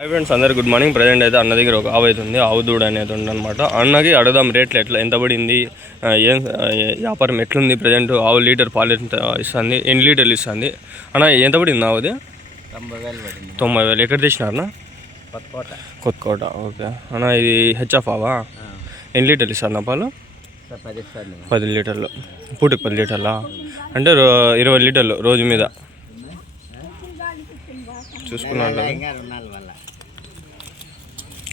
Hi friends, అందరు good morning. Present అయితే అన్న దగ్గర ఒక ఆవు అవుతుంది, ఆవు దూడ అనేది ఉందన్నమాట. అన్నకి అడుగుదాం రేట్లు ఎంత పడింది, ఏం వ్యాపారం ఎట్లుంది, ప్రజెంట్ ఆవు లీటర్ పాలు ఎంత ఇస్తుంది, ఎన్ని లీటర్లు ఇస్తుంది అన్న, ఎంత పడింది ఆవుది? 90,000. ఎక్కడ తెచ్చినారన్నా? కొత్తకోట. ఓకే అన్న, ఇది హెచ్ఎఫ్ ఆవా? ఎన్ని లీటర్లు ఇస్తుంది పాలు? 10 లీటర్లు. పూటకి 10 లీటర్లా అంటే 20 లీటర్లు రోజు మీద చూసుకున్నాను.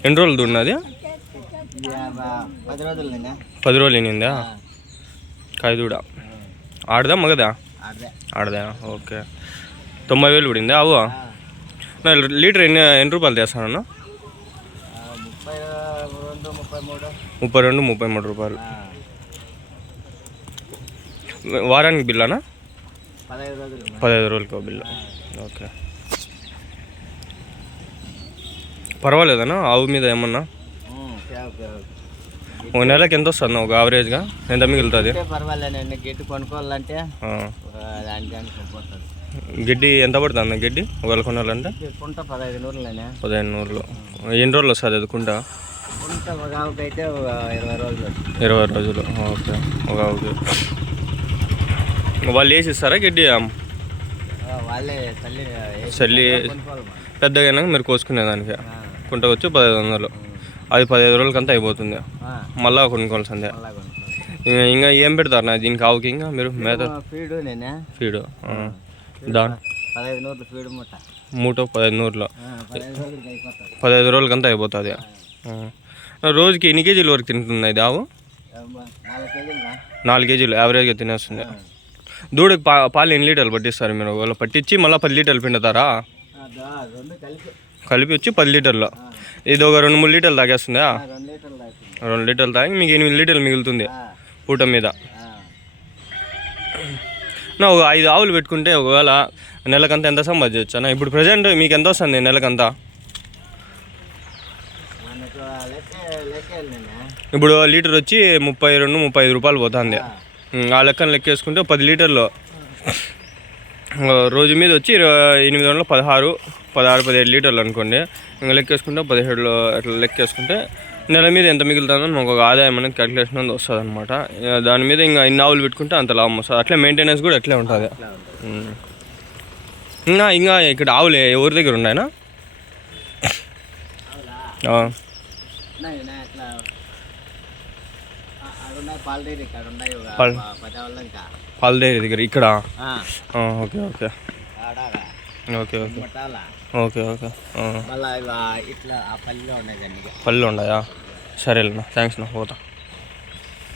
ఎన్ని రోజులు దున్నది? 10 రోజులు అయినిందా? కాయదూడ ఆడదా మగదా? ఆడదా. ఓకే. 90,000 పడిందా ఆవు? లీటర్ ఎన్ని రూపాయలు తెస్తానన్నా? 32-33 రూపాయలు. వారానికి బిల్లానా? 15 రోజులకి బిల్లు. ఓకే, పర్వాలేదన్నా ఆవు మీద ఏమన్నా? ఒక నెలకి ఎంత వస్తుంది ఒక యావరేజ్గా? ఎంత మిగులుతుంది? గడ్డి ఎంత పడుతుంది గడ్డి ఒకవేళ కొనాలంటే? 1500. ఎన్ని రోజులు వస్తుంది అది కుంట? 20 రోజులు. ఓకే. ఒక ఆవుకి వాళ్ళు వేసి ఇస్తారా గడ్డి? చల్లి పెద్దగా మీరు కోసుకునేదానికి కుంటకు వచ్చి 1500. అది 15 రోజులకంతా అయిపోతుంది. మళ్ళీ కొనుక్కోవాల్సిందే. ఇంకా ఏం పెడతారు నా దీనికి ఆవుకి? ఇంకా మీరు మేత ఫీడు దాని మూట 1500లో 15 రోజులకంతా అయిపోతుంది. రోజుకి ఎన్ని కేజీల వరకు తింటుంది ఇది ఆవు? 4 కేజీలు యావరేజ్గా తినేస్తుంది. దూడకి పాలు ఎన్ని లీటర్లు పట్టిస్తారు మీరు? వాళ్ళు పట్టించి మళ్ళీ 10 లీటర్లు పిండుతారా? కలిపి వచ్చి 10 లీటర్లు. ఇది ఒక 2-3 లీటర్లు తాగేస్తుందా? 2 లీటర్లు తాగి మీకు 8 లీటర్లు మిగులుతుంది పూట మీద. ఒక 5 ఆవులు పెట్టుకుంటే ఒకవేళ నెలకంతా ఎంత సంపాదించవచ్చు అన్న? ఇప్పుడు ప్రజెంట్ మీకు ఎంత వస్తుంది నెలకంతా? ఇప్పుడు లీటర్ వచ్చి 32-35 రూపాయలు పోతుంది. ఆ లెక్కన లెక్కేసుకుంటే 10 లీటర్లు రోజు మీద వచ్చి 800, 16-17 లీటర్లు అనుకోండి. ఇంకా లెక్కేసుకుంటే 17 అట్లా లెక్కేసుకుంటే నెల మీద ఎంత మిగులుతుందని మాకు ఒక ఆదాయం అనేది క్యాలిక్యులేషన్ అనేది వస్తుంది అనమాట. దాని మీద ఇంకా ఇన్ని ఆవులు పెట్టుకుంటే అంత లాభం వస్తుంది. అట్లే మెయింటెనెన్స్ కూడా అట్లే ఉంటుంది. ఇంకా ఇక్కడ ఆవులు ఎవరి దగ్గర ఉన్నాయనా? పాల డైరీ దగ్గర ఇక్కడ. Okay okay okay okay okay okay పళ్ళు ఉన్నాయా? సరేలేనా, థ్యాంక్స్ నా, పోతా.